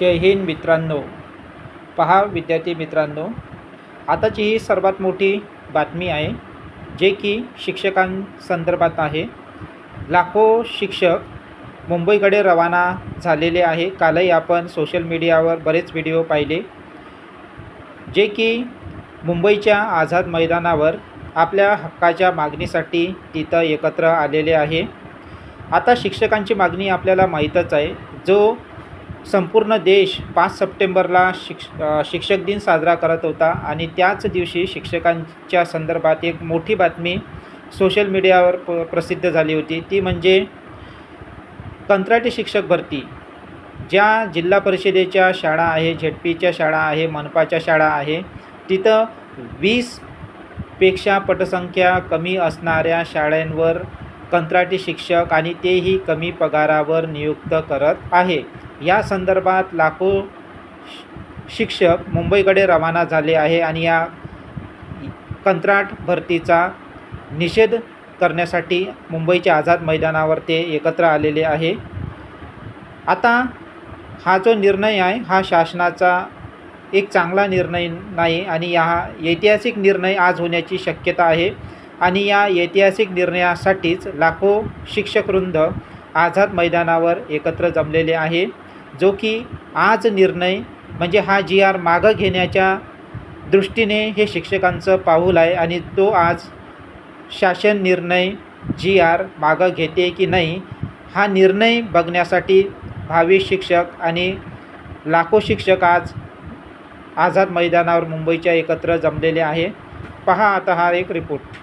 जय हिंद मित्रांनो. पहा विद्यार्थी मित्रांनो आताची ही सर्वात मोठी बातमी आहे जे की शिक्षकांसंदर्भात आहे. लाखो शिक्षक मुंबईकडे रवाना झालेले आहे. कालही आपण सोशल मीडियावर बरेच व्हिडिओ पाहिले जे की मुंबईच्या आझाद मैदानावर आपल्या हक्काच्या मागणीसाठी तिथं एकत्र आलेले आहे. आता शिक्षकांची मागणी आपल्याला माहीतच आहे जो संपूर्ण देश पाच सप्टेंबरला शिक्ष शिक्षक दिन साजरा करत होता आणि त्याच दिवशी शिक्षकांच्या संदर्भात एक मोठी बातमी सोशल मीडियावर प प्रसिद्ध झाली होती. ती म्हणजे कंत्राटी शिक्षक भरती. ज्या जिल्हा परिषदेच्या शाळा आहे झेड पीच्या शाळा आहे मनपाच्या शाळा आहे तिथं वीसपेक्षा पटसंख्या कमी असणाऱ्या शाळांवर कंत्राटी शिक्षक आणि तेही कमी पगारावर नियुक्त करत आहे. या संदर्भात लाखो शिक्षक मुंबईकडे रवाना झाले आहे आणि या कंत्राट भरतीचा निषेध करण्यासाठी मुंबईच्या आझाद मैदानावर ते एकत्र आलेले आहे. आता हा जो निर्णय आहे हा शासनाचा एक चांगला निर्णय नाही आणि या ऐतिहासिक निर्णय आज होण्याची शक्यता आहे आणि या ऐतिहासिक निर्णयासाठीच लाखो शिक्षकवृंद आझाद मैदानावर एकत्र जमलेले आहे. जो की आज निर्णय म्हणजे हा जी आर मागं घेण्याच्या दृष्टीने हे शिक्षकांचं पाऊल आहे आणि तो आज शासन निर्णय जी आर मागं घेते की नाही हा निर्णय बघण्यासाठी भावी शिक्षक आणि लाखो शिक्षक आज आझाद मैदानावर मुंबईच्या एकत्र जमलेले आहे. पहा आता हा एक रिपोर्ट